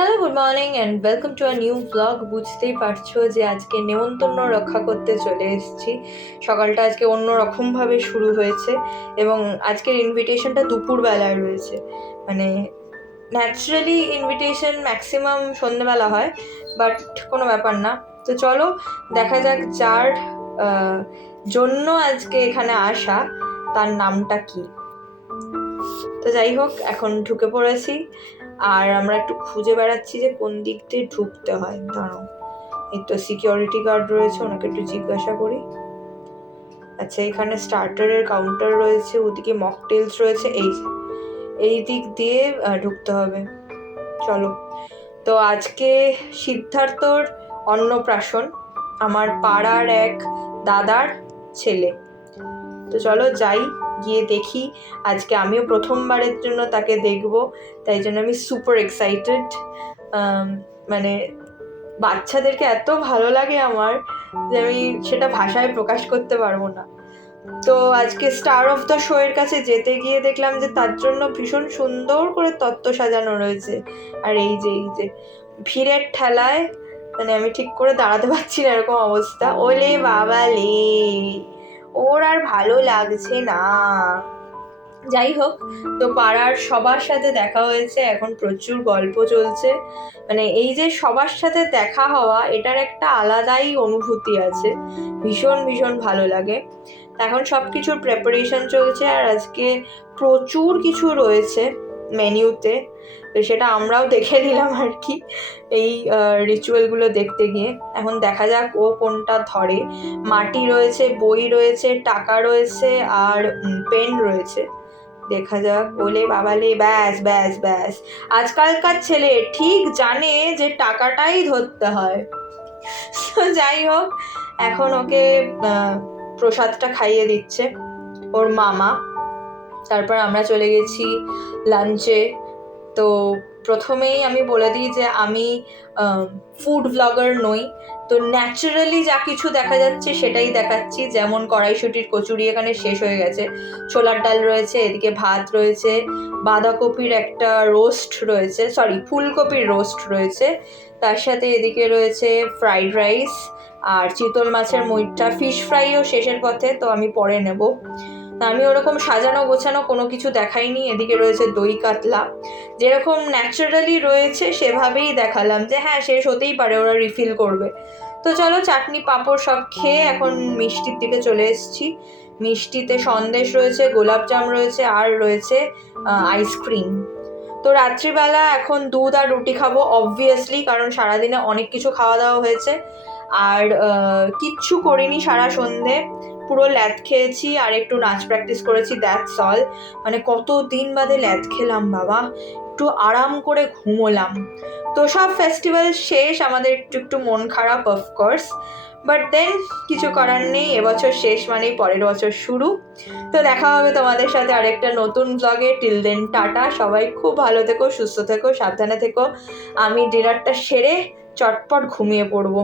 Hello, good morning and welcome to a new blog. বুঝতেই পারছো যে আজকে নেমন্তন্ন রক্ষা করতে চলে এসেছি। সকালটা আজকে অন্যরকমভাবে শুরু হয়েছে এবং আজকের ইনভিটেশনটা দুপুরবেলায় রয়েছে। মানে ন্যাচারালি ইনভিটেশন ম্যাক্সিমাম সন্ধ্যেবেলা হয়, বাট কোনো ব্যাপার না। তো চলো দেখা যাক যার জন্য আজকে এখানে আসা তার নামটা কি। তো যাই হোক, এখন ঢুকে পড়েছি আর আমরা একটু খুঁজে বেড়াচ্ছি যে কোন দিক দিয়ে ঢুকতে হয়। দাঁড়াও, এই তো সিকিউরিটি গার্ড রয়েছে, ওনাকে একটু জিজ্ঞাসা করি। আচ্ছা, এখানে স্টার্টারের কাউন্টার রয়েছে, ওদিকে মকটেলস রয়েছে, এই দিক দিয়ে ঢুকতে হবে। চলো। তো আজকে সিদ্ধার্থর অন্নপ্রাশন, আমার পাড়ার এক দাদার ছেলে। তো চলো যাই, গিয়ে দেখি। আজকে আমিও প্রথমবারের জন্য তাকে দেখব, তাই জন্য আমি সুপার এক্সাইটেড। মানে বাচ্চাদেরকে এত ভালো লাগে আমার যে আমি সেটা ভাষায় প্রকাশ করতে পারবো না। তো আজকে স্টার অফ দ্য শো এর কাছে যেতে গিয়ে দেখলাম যে তার জন্য ভীষণ সুন্দর করে তত্ত্ব সাজানো রয়েছে। আর এই যে ভিড়ের ঠেলায় মানে আমি ঠিক করে দাঁড়াতে পারছি না, এরকম অবস্থা। ওলে বাবা লে, ওর আর ভালো লাগছে না। যাই হোক, তো পাড়ার সবার সাথে দেখা হয়েছে, এখন প্রচুর গল্প চলছে। মানে এই যে সবার সাথে দেখা হওয়া, এটার একটা আলাদাই অনুভূতি আছে, ভীষণ ভীষণ ভালো লাগে। এখন সব কিছুর প্রেপারেশন চলছে আর আজকে প্রচুর কিছু রয়েছে মেনিউতে, তো সেটা আমরাও দেখে নিলাম আর কি এই রিচুয়ালগুলো দেখতে গিয়ে। এখন দেখা যাক ও কোনটা ধরে। মাটি রয়েছে, বই রয়েছে, টাকা রয়েছে আর পেন রয়েছে। দেখা যাক। বলে বাবালে, ব্যাস ব্যাস ব্যাস, আজকালকার ছেলে ঠিক জানে যে টাকাটাই ধরতে হয়। যাই হোক, এখন ওকে প্রসাদটা খাইয়ে দিচ্ছে ওর মামা। তারপর আমরা চলে গেছি লাঞ্চে। তো প্রথমেই আমি বলে দিই যে আমি ফুড ব্লগার নই, তো ন্যাচারালি যা কিছু দেখা যাচ্ছে সেটাই দেখাচ্ছি। যেমন কড়াইশুঁটির কচুরি এখানে শেষ হয়ে গেছে, ছোলার ডাল রয়েছে, এদিকে ভাত রয়েছে, বাঁধাকপির একটা রোস্ট রয়েছে, সরি ফুলকপির রোস্ট রয়েছে, তার সাথে এদিকে রয়েছে ফ্রাইড রাইস আর চিতল মাছের মুইঠা। ফিশ ফ্রাইও শেষের পথে, তো আমি পরে নেব। আমি ওরকম সাজানো গোছানো কোনো কিছু দেখাইনি। এদিকে রয়েছে দই কাতলা, যেরকম ন্যাচারালি রয়েছে সেভাবেই দেখালাম যে হ্যাঁ শেষ হতেই পারে, ওরা রিফিল করবে। তো চলো, চাটনি পাঁপড় সব খেয়ে এখন মিষ্টির দিকে চলে এসেছি। মিষ্টিতে সন্দেশ রয়েছে, গোলাপজাম রয়েছে আর রয়েছে আইসক্রিম। তো রাত্রিবেলা এখন দুধ আর রুটি খাবো অবভিয়াসলি, কারণ সারাদিনে অনেক কিছু খাওয়া দাওয়া হয়েছে। আর কিচ্ছু করিনি সারা সন্ধে, পুরো ল্যাদ খেয়েছি আর একটু নাচ প্র্যাকটিস করেছি, দ্যাটস অল। মানে কতদিন বাদে ল্যাদ খেলাম বাবা, একটু আরাম করে ঘুমোলাম। তো সব ফেস্টিভ্যাল শেষ, আমাদের একটু একটু মন খারাপ অফকোর্স, বাট দেন কিছু করার নেই। এবছর শেষ মানেই পরের বছর শুরু। তো দেখা হবে তোমাদের সাথে আরেকটা নতুন ব্লগে। টিল দেন টাটা, সবাই খুব ভালো থেকো, সুস্থ থেকো, সাবধানে থেকো। আমি ডিনারটা সেরে চটপট ঘুমিয়ে পড়বো।